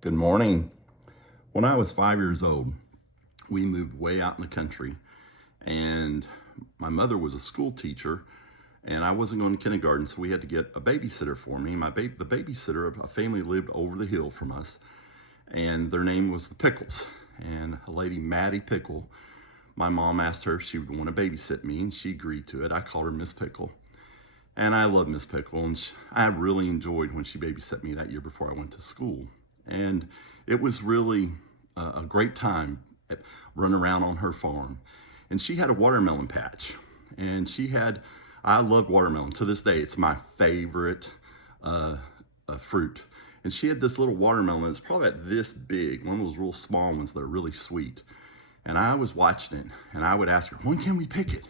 Good morning. When I was 5 years old, we moved way out in the country, and my mother was a school teacher, and I wasn't going to kindergarten, so we had to get a babysitter for me. The babysitter, a family lived over the hill from us, and their name was the Pickles. And a lady, Maddie Pickle, my mom asked her if she would want to babysit me, and she agreed to it. I called her Miss Pickle. And I love Miss Pickle, and I really enjoyed when she babysat me that year before I went to school. And it was really a great time running around on her farm. And she had a watermelon patch. And I love watermelon. To this day, it's my favorite fruit. And she had this little watermelon that's probably about this big, one of those real small ones that are really sweet. And I was watching it, and I would ask her, when can we pick it?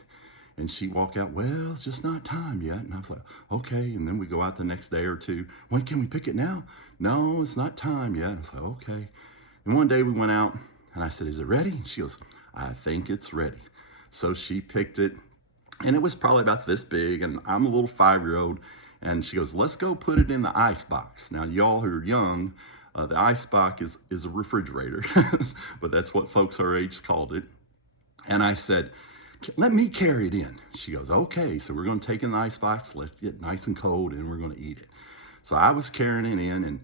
And she'd walk out, well, it's just not time yet. And I was like, okay. And then we go out the next day or two. When can we pick it now? No, it's not time yet. I was like, okay. And one day we went out, and I said, is it ready? And she goes, I think it's ready. So she picked it, and it was probably about this big, and I'm a little 5-year-old. And she goes, let's go put it in the ice box. Now, y'all who are young, the ice box is a refrigerator, but that's what folks our age called it. And I said, let me carry it in. She goes, okay, so we're going to take it in the ice box, let it get nice and cold, and we're going to eat it. So I was carrying it in,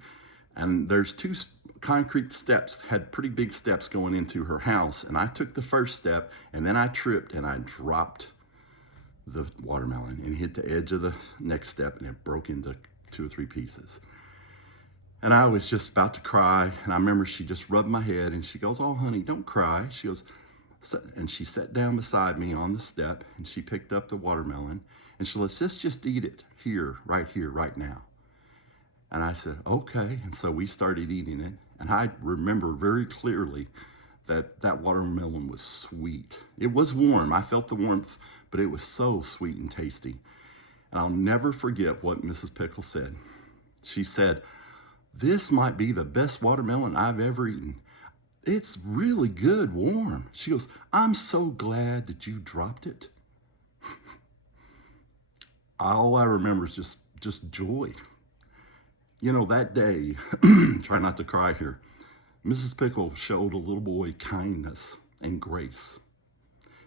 and there's two concrete steps, had pretty big steps going into her house, and I took the first step, and then I tripped, and I dropped the watermelon and hit the edge of the next step, and it broke into 2 or 3 pieces. And I was just about to cry, and I remember she just rubbed my head, and she goes, oh, honey, don't cry. She goes, and she sat down beside me on the step, and she picked up the watermelon, and she said, let's just eat it here, right now. And I said, okay. And so we started eating it, and I remember very clearly that watermelon was sweet. It was warm. I felt the warmth, but it was so sweet and tasty. And I'll never forget what Mrs. Pickle said. She said, this might be the best watermelon I've ever eaten. It's really good, warm. She goes, I'm so glad that you dropped it. All I remember is just joy. You know, that day, try not to cry here, Mrs. Pickle showed a little boy kindness and grace.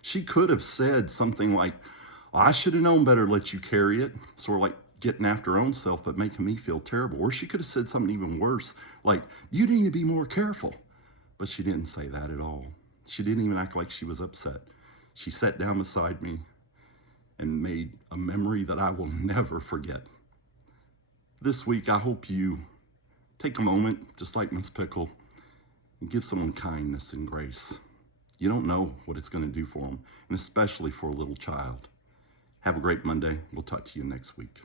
She could have said something like, I should have known better to let you carry it, sort of like getting after her own self, but making me feel terrible. Or she could have said something even worse, like, you need to be more careful. But she didn't say that at all. She didn't even act like she was upset. She sat down beside me and made a memory that I will never forget. This week, I hope you take a moment, just like Miss Pickle, and give someone kindness and grace. You don't know what it's going to do for them, and especially for a little child. Have a great Monday. We'll talk to you next week.